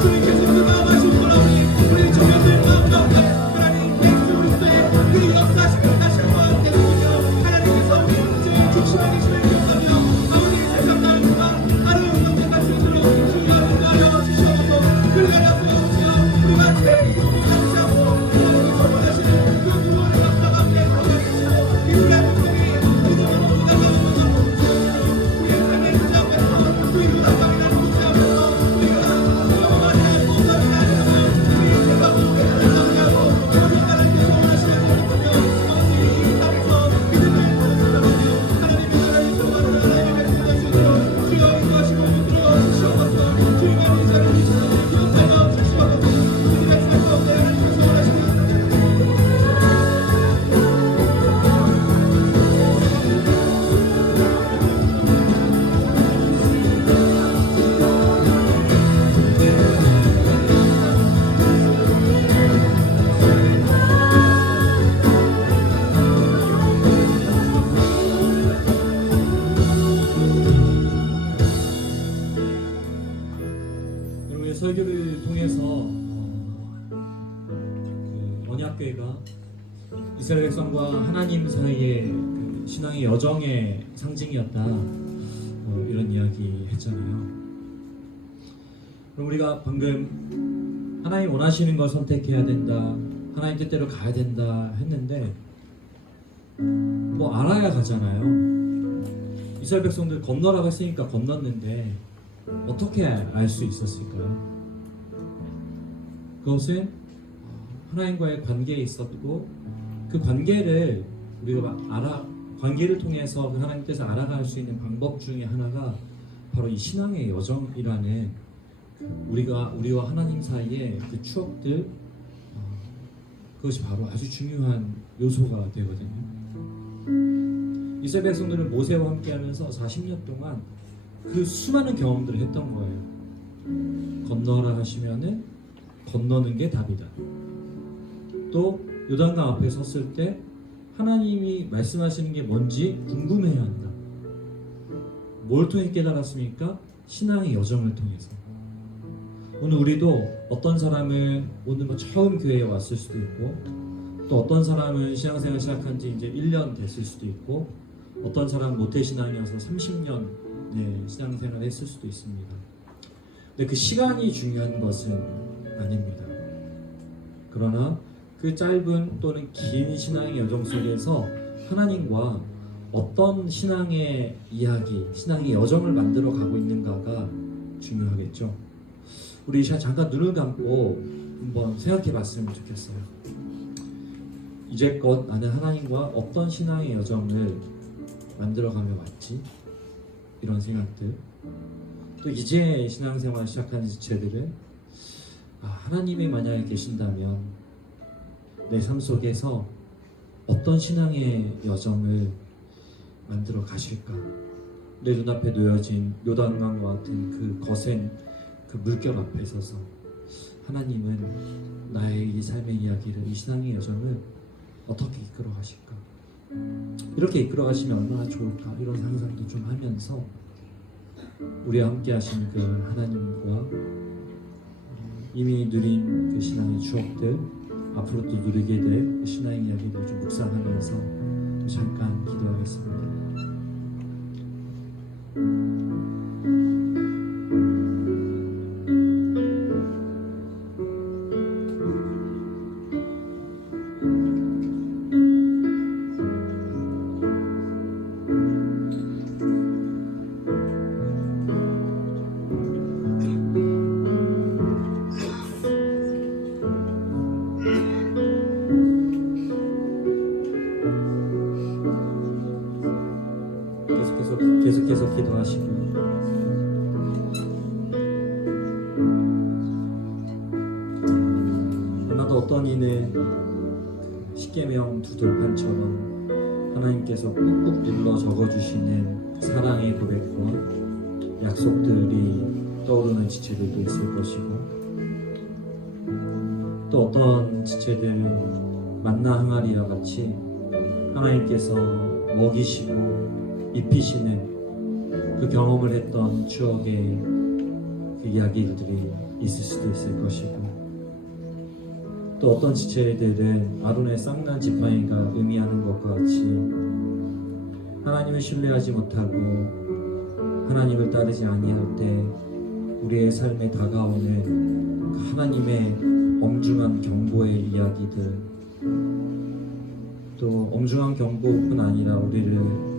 주님께서 그 마음 하시고 하나님 우리 청년들 마음 가운데 하나님 예수 그리스도의 그 역사심을 다시 한번 되새기며 하나님께서 우리 문제의 중심에 계심을 기억하며 아버지 세상 나음과 아름다운 선택할 수 있도록 주여 인도하여 주시옵소서. 그리하여 주여 우리가 죄의 이름을 잡지 않고 하나님께서 원하시는 그 구원의 역사 가운데 들어가게 하시고 이루의 목적이 이동을 모두가 가져오는 우리의 삶의 문제 앞에서 그 유다감이라는 문제 앞에서 우리가 영원히 할 목적이 아니라면 우리 생각으로 깨달아 하고 하나님께서 원하시는 것이며 아버지 이 땅에서 믿음을 살아가며 하나님의 나라의 소망을 하나님의 백성될 수 있도록 주여 인도하시고 붙들어 주시옵소서. 주님의 인자를 주시옵소서. 기억하여 주시옵소서. 우리의 삶 가운데 하나님께서 원하시는 우리 설교를 통해서 그 언약궤가 이스라엘 백성과 하나님 사이의 그 신앙의 여정의 상징이었다 이런 이야기 했잖아요. 그럼 우리가 방금 하나님 원하시는 걸 선택해야 된다, 하나님 뜻대로 가야 된다 했는데 뭐 알아야 가잖아요. 이스라엘 백성들 건너라고 했으니까 건넜는데 어떻게 알 수 있었을까요? 그것은 하나님과의 관계에 있었고 그 관계를 우리가 관계를 통해서 그 하나님 뜻을 알아갈 수 있는 방법 중에 하나가 바로 이 신앙의 여정이라는 우리와 하나님 사이의 그 추억들, 그것이 바로 아주 중요한 요소가 되거든요. 이스라엘 백성들은 모세와 함께하면서 40년 동안 그 수많은 경험들을 했던 거예요. 건너라 하시면은 건너는 게 답이다. 또 요단강 앞에 섰을 때 하나님이 말씀하시는 게 뭔지 궁금해야 한다. 뭘 통해 깨달았습니까? 신앙의 여정을 통해서. 오늘 우리도 어떤 사람은 오늘 뭐 처음 교회에 왔을 수도 있고, 또 어떤 사람은 신앙생활 시작한 지 이제 1년 됐을 수도 있고, 어떤 사람은 모태신앙이어서 30년 신앙생활을 했을 수도 있습니다. 근데 그 시간이 중요한 것은 아닙니다. 그러나 그 짧은 또는 긴 신앙의 여정 속에서 하나님과 어떤 신앙의 이야기, 신앙의 여정을 만들어 가고 있는가가 중요하겠죠. 우리 잠깐 눈을 감고 한번 생각해 봤으면 좋겠어요. 이제껏 나는 하나님과 어떤 신앙의 여정을 만들어가며 왔지? 이런 생각들. 또 이제 신앙생활 시작한 지체들은 하나님이 만약에 계신다면 내 삶 속에서 어떤 신앙의 여정을 만들어 가실까? 내 눈앞에 놓여진 요단강과 같은 그 거센 그 물결 앞에 서서 하나님은 나의 이 삶의 이야기를, 이 신앙의 여정을 어떻게 이끌어 가실까? 이렇게 이끌어 가시면 얼마나 좋을까? 이런 상상도 좀 하면서 우리와 함께 하신 그 하나님과 이미 누린 그 신앙의 추억들, 앞으로 또 누리게 될 신앙의 이야기들 좀 묵상하면서 잠깐 기도하겠습니다. 계속해서 기도하시고 아마도 어떤 이는 십계명 두 돌판처럼 하나님께서 꾹꾹 눌러 적어주시는 사랑의 고백과 약속들이 떠오르는 지체들도 있을 것이고, 또 어떤 지체들은 만나 항아리와 같이 하나님께서 먹이시고 입히시는 그 경험을 했던 추억의 그 이야기들이 있을 수도 있을 것이고, 또 어떤 지체들은 아론의 쌍난 지팡이가 의미하는 것과 같이 하나님을 신뢰하지 못하고 하나님을 따르지 아니할 때 우리의 삶에 다가오는 그 하나님의 엄중한 경고의 이야기들, 또 엄중한 경고뿐 아니라 우리를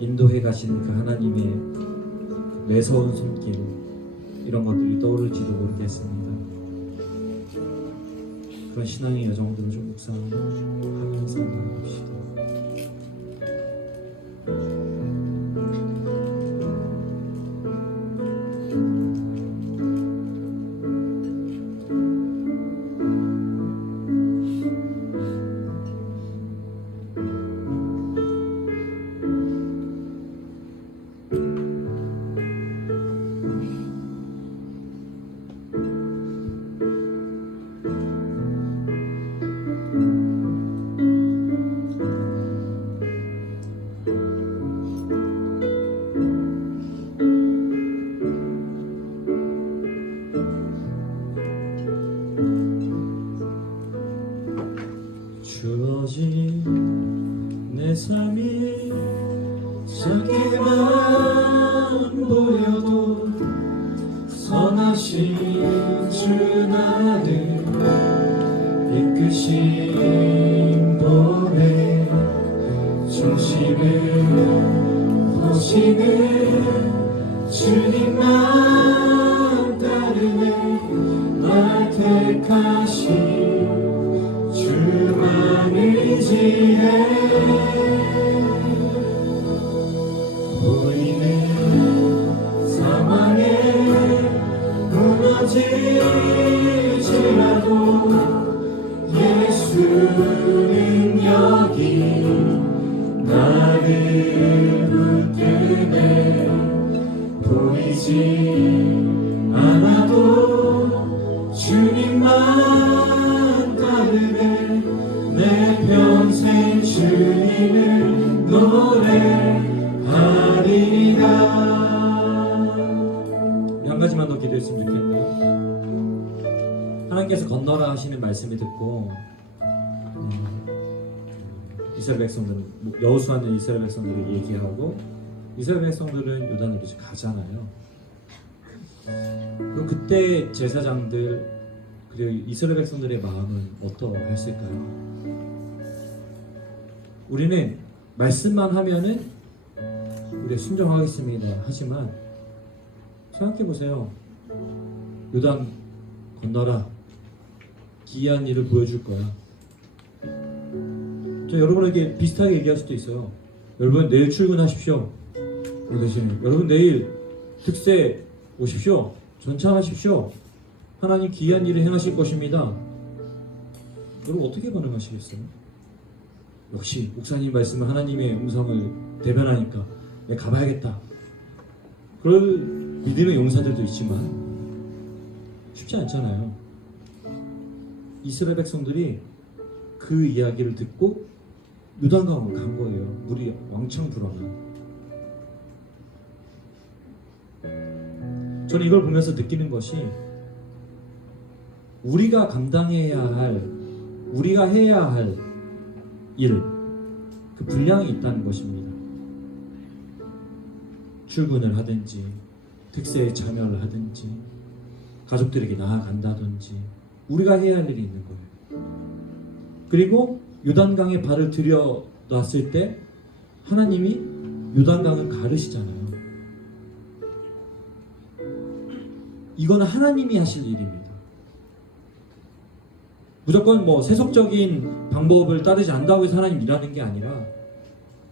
인도해 가시는 그 하나님의 그 매서운 손길, 이런 것들이 떠오를지도 모르겠습니다. 그런 신앙의 여정들을 좀 묵상하면서 나눠봅시다. 주어진 내 삶이 작게만 보여도 선하신 주 나를 이끄신 분의 중심을 보시는 주님만 따르네. 날 택하신 주만 의지해. 보이는 상황에 무너질지라도 예수는 여기 나를 붙드네. 보이지 않아도 주님만 따르네. 내 평생 주님을 노래하리라. 한 가지만 더 기도했으면 좋겠네요. 하나님께서 건너라 하시는 말씀을 듣고 이스라엘 백성들은, 여호수아는 이스라엘 백성들에게 얘기하고 이스라엘 백성들은 요단으로 가잖아요. 그럼 그때 제사장들 그리고 이스라엘 백성들의 마음은 어떠했을까요? 우리는 말씀만 하면은 우리 순종하겠습니다 하지만 생각해 보세요. 요단 건너라, 기이한 일을 보여줄 거야. 저 여러분에게 비슷하게 얘기할 수도 있어요. 여러분 내일 출근하십시오. 그 대신에 여러분 내일 특세 오십시오. 전창하십시오. 하나님 기이한 일을 행하실 것입니다. 여러분 어떻게 반응하시겠어요? 역시 목사님 말씀은 하나님의 음성을 대변하니까 내가 가봐야겠다. 그럴 믿음의 용사들도 있지만 쉽지 않잖아요. 이스라엘 백성들이 그 이야기를 듣고 요단강으로 간 거예요. 물이 왕창 불어나. 저는 이걸 보면서 느끼는 것이 우리가 감당해야 할, 우리가 해야 할 일, 그 분량이 있다는 것입니다. 출근을 하든지 특세에 참여를 하든지 가족들에게 나아간다든지 우리가 해야 할 일이 있는 거예요. 그리고 요단강에 발을 들여놨을 때 하나님이 요단강을 가르시잖아요. 이거는 하나님이 하실 일입니다. 무조건 뭐 세속적인 방법을 따르지 않는다고 해서 하나님 일하는 게 아니라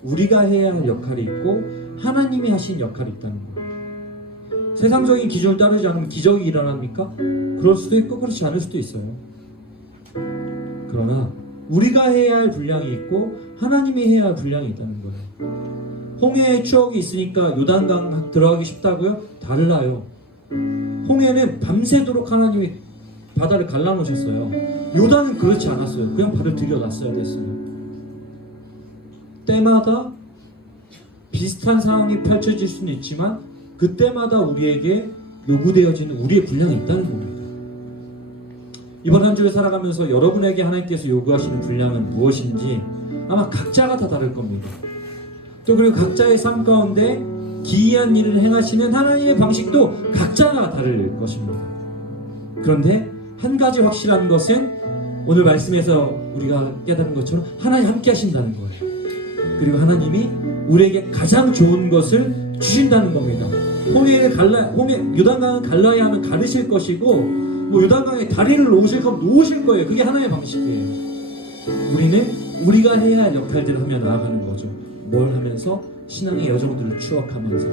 우리가 해야 할 역할이 있고 하나님이 하신 역할이 있다는 거예요. 세상적인 기준을 따르지 않으면 기적이 일어납니까? 그럴 수도 있고 그렇지 않을 수도 있어요. 그러나 우리가 해야 할 분량이 있고 하나님이 해야 할 분량이 있다는 거예요. 홍해의 추억이 있으니까 요단강 들어가기 쉽다고요? 달라요. 홍해는 밤새도록 하나님이 바다를 갈라놓으셨어요. 요단은 그렇지 않았어요. 그냥 발을 들여놨어야 됐어요. 때마다 비슷한 상황이 펼쳐질 수는 있지만 그때마다 우리에게 요구되어지는 우리의 분량이 있다는 겁니다. 이번 한 주를 살아가면서 여러분에게 하나님께서 요구하시는 분량은 무엇인지 아마 각자가 다 다를 겁니다. 또 그리고 각자의 삶 가운데 기이한 일을 행하시는 하나님의 방식도 각자가 다를 것입니다. 그런데 한 가지 확실한 것은 오늘 말씀에서 우리가 깨달은 것처럼 하나님 함께 하신다는 거예요. 그리고 하나님이 우리에게 가장 좋은 것을 주신다는 겁니다. 요단강을 갈라야 하면 가르실 것이고 뭐 요단강에 다리를 놓으실 거면 놓으실 거예요. 그게 하나님의 방식이에요. 우리는 우리가 해야 할 역할들을 하며 나아가는 거죠. 뭘 하면서? 신앙의 여정들을 추억하면서.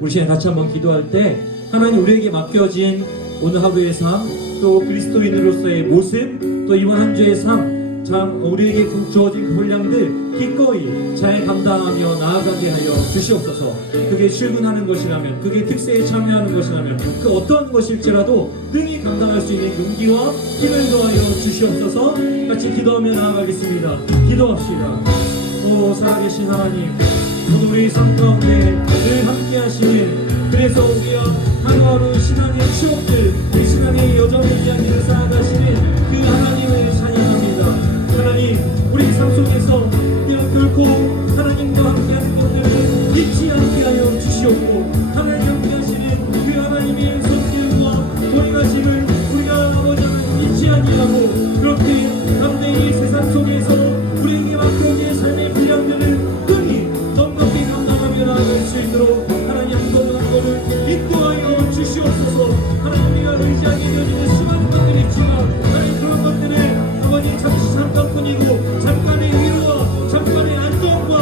우리 시간 같이 한번 기도할 때 하나님 우리에게 맡겨진 오늘 하루의 삶, 또 그리스도인으로서의 모습, 또 이번 한 주의 삶, 참 우리에게 주어진 그 분량들 기꺼이 잘 감당하며 나아가게 하여 주시옵소서. 그게 출근하는 것이라면, 그게 특세에 참여하는 것이라면, 그 어떤 것일지라도 능히 감당할 수 있는 용기와 힘을 더하여 주시옵소서. 같이 기도하며 나아가겠습니다. 기도합시다. 오 살아계신 하나님, 오늘 우리 삶 가운데 늘 함께 하시는, 그래서 우리가 하루하루 신앙의 추억들, 이 신앙의 여정의 이야기를 쌓아가시는 그 하나님을 찬양합니다. 하나님, 우리 삶 속에서 결코 하나님과 함께하는 것들을 잊지 않게 하여 주시옵고, 하나님 함께 하시는 그 하나님의 손길과 보행하심을 우리가 아버지는 잊지 아니하고, 그렇게 가운데 이 세상 속에서 우리에게 맡겨진 삶의 분량들을 흔히 넉넉히 감당하며 나아갈 수 있도록 하나님 한 걸음 한 걸음 인도하여 주시옵소서. 하나님 우리가 의지하게 되어지는 수많은 것들이 있지만 하나님 그런 것들을 아버지 잠시 잠깐뿐이고 잠깐의 위로와 잠깐의 안정과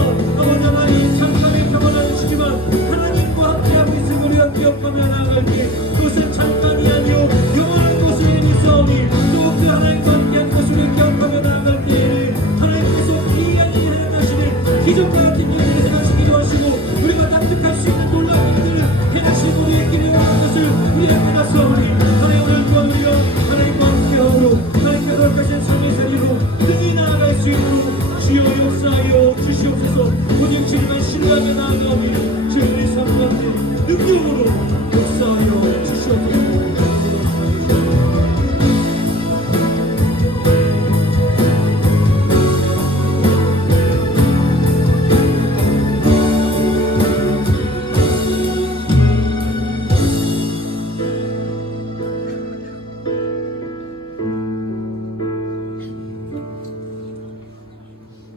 아버지 하나님 잠깐의 평안을 주지만 하나님과 함께하고 있을 우리가 기억하며 나아갈 때 그것은 잠깐이 아니요 영원한 것을 믿사오니 또 그 하나님과 함께한 것을 기억하며 나아갈 때에는 하나님께서 기이한 일을 행하시는 기적과 같은 일을 행하시기도 하시고 우리가 납득할 수 있는 놀라운 일들을 행하시고 우리의 길을 원하는 것을 우리가 행하사오니 하나님 오늘 또한 우리가 하나님과 함께하므로 하나님께서 허락하신 삶의 자리로 능히 나아갈 수 있도록 주여 역사하여 주시옵소서. 오직 주님만 신뢰하며 나아가오니 주 우리 삶 가운데 능력으로 역사하여 주시옵소서.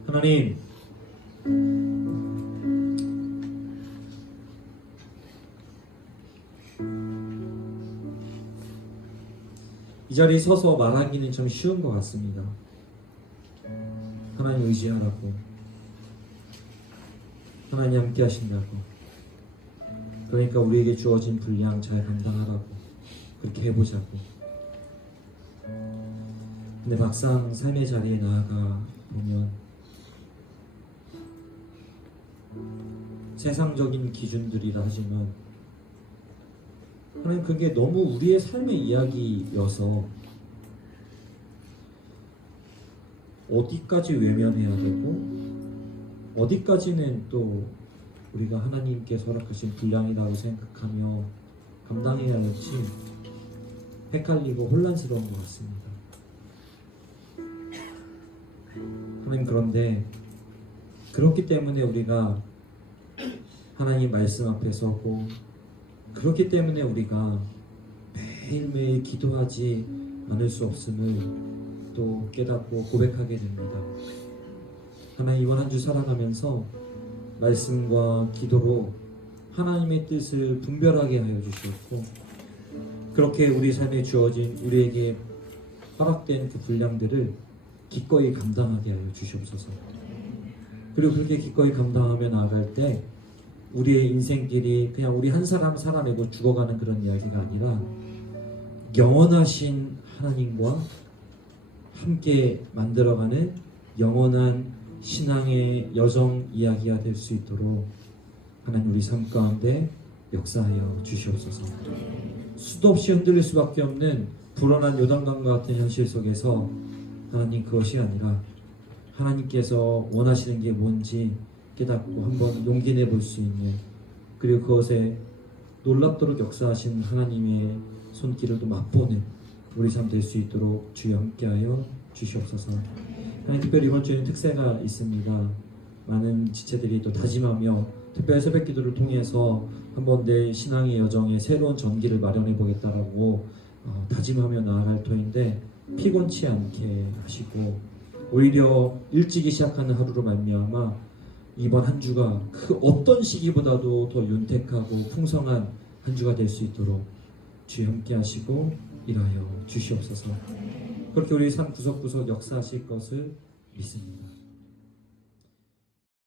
하나님, 이 자리에 서서 말하기는 좀 쉬운 것 같습니다. 하나님 의지하라고, 하나님 함께 하신다고, 그러니까 우리에게 주어진 분량 잘 감당하라고, 그렇게 해보자고. 근데 막상 삶의 자리에 나아가 보면 세상적인 기준들이라 하지만 하나님 그게 너무 우리의 삶의 이야기여서 어디까지 외면해야 되고 어디까지는 또 우리가 하나님께서 허락하신 분량이라고 생각하며 감당해야 할지 헷갈리고 혼란스러운 것 같습니다. 하나님, 그런데 그렇기 때문에 우리가 하나님 말씀 앞에 서고, 그렇기 때문에 우리가 매일매일 기도하지 않을 수 없음을 또 깨닫고 고백하게 됩니다. 하나님, 이번 한 주 살아가면서 말씀과 기도로 하나님의 뜻을 분별하게 하여 주시옵고, 그렇게 우리 삶에 주어진 우리에게 허락된 그 분량들을 기꺼이 감당하게 하여 주시옵소서. 그리고 그렇게 기꺼이 감당하며 나아갈 때 우리의 인생길이 그냥 우리 한 사람 살아내고 죽어가는 그런 이야기가 아니라 영원하신 하나님과 함께 만들어가는 영원한 신앙의 여정 이야기가 될 수 있도록 하나님 우리 삶 가운데 역사하여 주시옵소서. 수도 없이 흔들릴 수밖에 없는 불안한 요단강과 같은 현실 속에서 하나님, 그것이 아니라 하나님께서 원하시는 게 뭔지 깨닫고 한번 용기 내볼 수 있는, 그리고 그것에 놀랍도록 역사하신 하나님의 손길을 또 맛보는 우리 삶 될 수 있도록 주여 함께하여 주시옵소서. 하나님, 특별히 이번 주에는 특세가 있습니다. 많은 지체들이 또 다짐하며 특별 새벽 기도를 통해서 한번 내 신앙의 여정에 새로운 전기를 마련해 보겠다라고 다짐하며 나아갈 터인데, 피곤치 않게 하시고 오히려 일찍이 시작하는 하루로 말미암아 이번 한 주가 그 어떤 시기보다도 더 윤택하고 풍성한 한 주가 될 수 있도록 주여 함께 하시고 일하여 주시옵소서. 그렇게 우리 삶 구석구석 역사하실 것을 믿습니다.